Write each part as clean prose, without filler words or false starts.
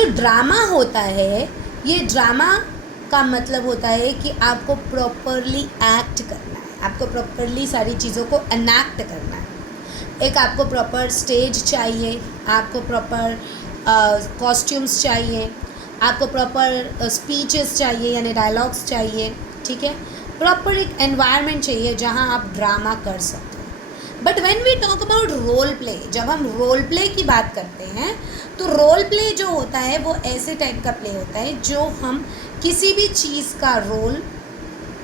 जो ड्रामा होता है, ये ड्रामा का मतलब होता है कि आपको प्रॉपरली एक्ट करना है, आपको प्रॉपरली सारी चीज़ों को एनैक्ट करना है। एक आपको प्रॉपर स्टेज चाहिए, आपको प्रॉपर कॉस्ट्यूम्स चाहिए, आपको प्रॉपर स्पीचेस चाहिए यानी डायलॉग्स चाहिए, ठीक है। प्रॉपर एक एनवायरनमेंट चाहिए जहाँ आप ड्रामा कर सकते हो। But when we talk about role play, जब हम रोल प्ले की बात करते हैं तो रोल प्ले जो होता है वो ऐसे टाइप का प्ले होता है जो हम किसी भी चीज़ का रोल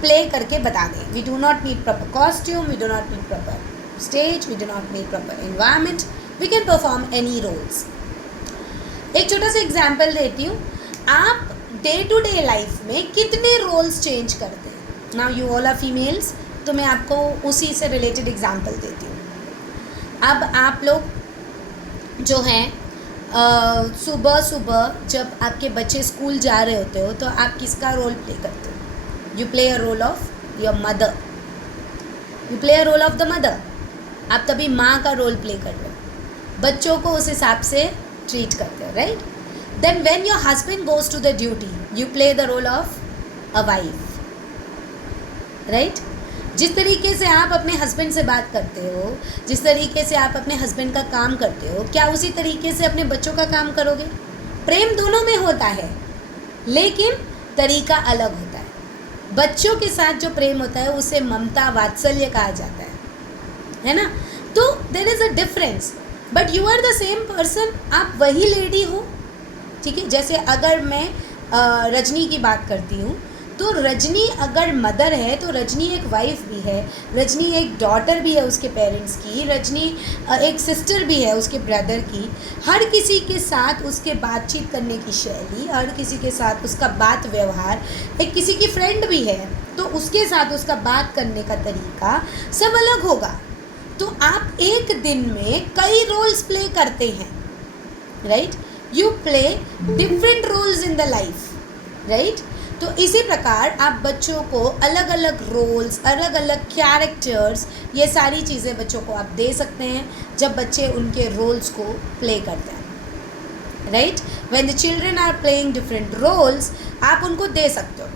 प्ले करके बता दें। We do not need proper costume, we do not need proper stage, we do not need proper environment, we can perform any roles. एक छोटा सा एग्जाम्पल देती हूँ। आप डे टू डे लाइफ में कितने रोल्स चेंज करते हैं? Now you all are females, तो मैं आपको उसी से रिलेटेड एग्जाम्पल देती हूँ। अब आप लोग जो हैं सुबह सुबह जब आपके बच्चे स्कूल जा रहे होते हो तो आप किसका रोल प्ले करते हो? You play a role of your mother, you play a role of the mother. आप तभी माँ का रोल प्ले कर रहे हो, बच्चों को उस हिसाब से ट्रीट करते हो, right? Then when your husband goes to the duty, you play the role of a wife, right? जिस तरीके से आप अपने हस्बैंड से बात करते हो, जिस तरीके से आप अपने हस्बैंड का काम करते हो, क्या उसी तरीके से अपने बच्चों का काम करोगे? प्रेम दोनों में होता है लेकिन तरीका अलग होता है। बच्चों के साथ जो प्रेम होता है उसे ममता वात्सल्य कहा जाता है ना? तो there is a difference, but you are the same person, आप वही लेडी हो, ठीक है। जैसे अगर मैं रजनी की बात करती हूँ तो रजनी अगर मदर है तो रजनी एक वाइफ भी है, रजनी एक डॉटर भी है उसके पेरेंट्स की, रजनी एक सिस्टर भी है उसके ब्रदर की। हर किसी के साथ उसके बातचीत करने की शैली, हर किसी के साथ उसका बात व्यवहार, एक किसी की फ्रेंड भी है तो उसके साथ उसका बात करने का तरीका सब अलग होगा। तो आप एक दिन में कई रोल्स प्ले करते हैं, right? You play different roles in the life, right? तो इसी प्रकार आप बच्चों को अलग अलग रोल्स, अलग अलग कैरेक्टर्स, ये सारी चीज़ें बच्चों को आप दे सकते हैं जब बच्चे उनके रोल्स को प्ले करते हैं, right? When the children are playing different roles, आप उनको दे सकते हो।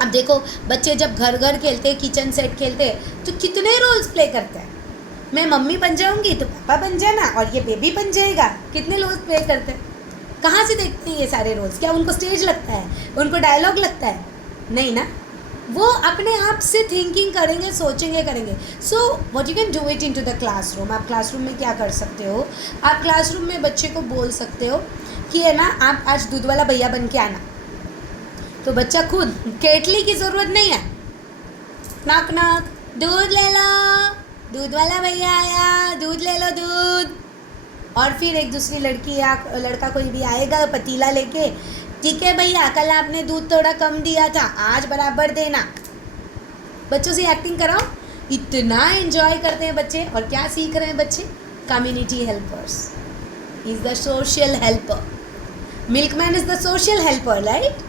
अब देखो, बच्चे जब घर घर खेलते हैं, किचन सेट खेलते हैं, तो कितने रोल्स प्ले करते हैं। मैं मम्मी बन जाऊँगी तो पापा बन जाना, और ये बेबी बन जाएगा। कितने रोल्स प्ले करते हैं? कहाँ से देखते हैं ये सारे रोल्स? क्या उनको स्टेज लगता है, उनको डायलॉग लगता है? नहीं ना, वो अपने आप से थिंकिंग करेंगे, सोचेंगे, करेंगे। So what you can do it into the classroom. आप क्लासरूम में क्या कर सकते हो? आप क्लासरूम में बच्चे को बोल सकते हो कि है ना, आप आज दूध वाला भैया बन के आना। तो बच्चा खुद, केटली की ज़रूरत नहीं है, नाक नाक, दूध ले लो, दूध वाला भैया आया, दूध ले लो दूध। और फिर एक दूसरी लड़की या लड़का कोई भी आएगा पतीला लेके, ठीक है भैया, कल आपने दूध थोड़ा कम दिया था, आज बराबर देना। बच्चों से एक्टिंग कराओ, इतना एंजॉय करते हैं बच्चे। और क्या सीख रहे हैं बच्चे? Community helpers is the social helper, milkman is the social helper, right?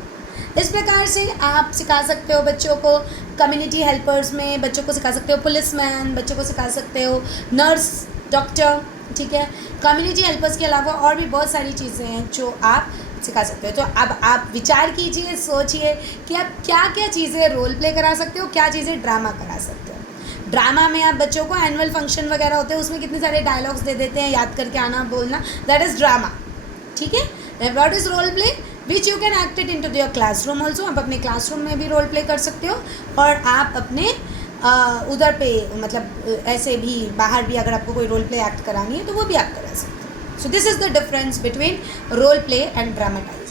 इस प्रकार से आप सिखा सकते हो बच्चों को। कम्युनिटी हेल्पर्स में बच्चों को सिखा सकते हो पुलिसमैन, बच्चों को सिखा सकते हो नर्स, डॉक्टर, ठीक है। कम्युनिटी हेल्पर्स के अलावा और भी बहुत सारी चीज़ें हैं जो आप सिखा सकते हो। तो अब आप विचार कीजिए, सोचिए कि आप क्या क्या चीज़ें रोल प्ले करा सकते हो, क्या चीज़ें ड्रामा करा सकते हो। ड्रामा में आप बच्चों को एनुअल फंक्शन वगैरह होते हैं, उसमें कितने सारे डायलॉग्स दे देते हैं, याद करके आना, बोलना, दैट इज़ ड्रामा, ठीक है। What is role play? Which you can act it into your classroom also. आप अपने क्लासरूम में भी रोल प्ले कर सकते हो, और आप अपने उधर पे मतलब ऐसे भी बाहर भी अगर आपको कोई रोल प्ले एक्ट करानी है तो वो भी आप करा सकते हो। So this is the difference between role play and dramatise.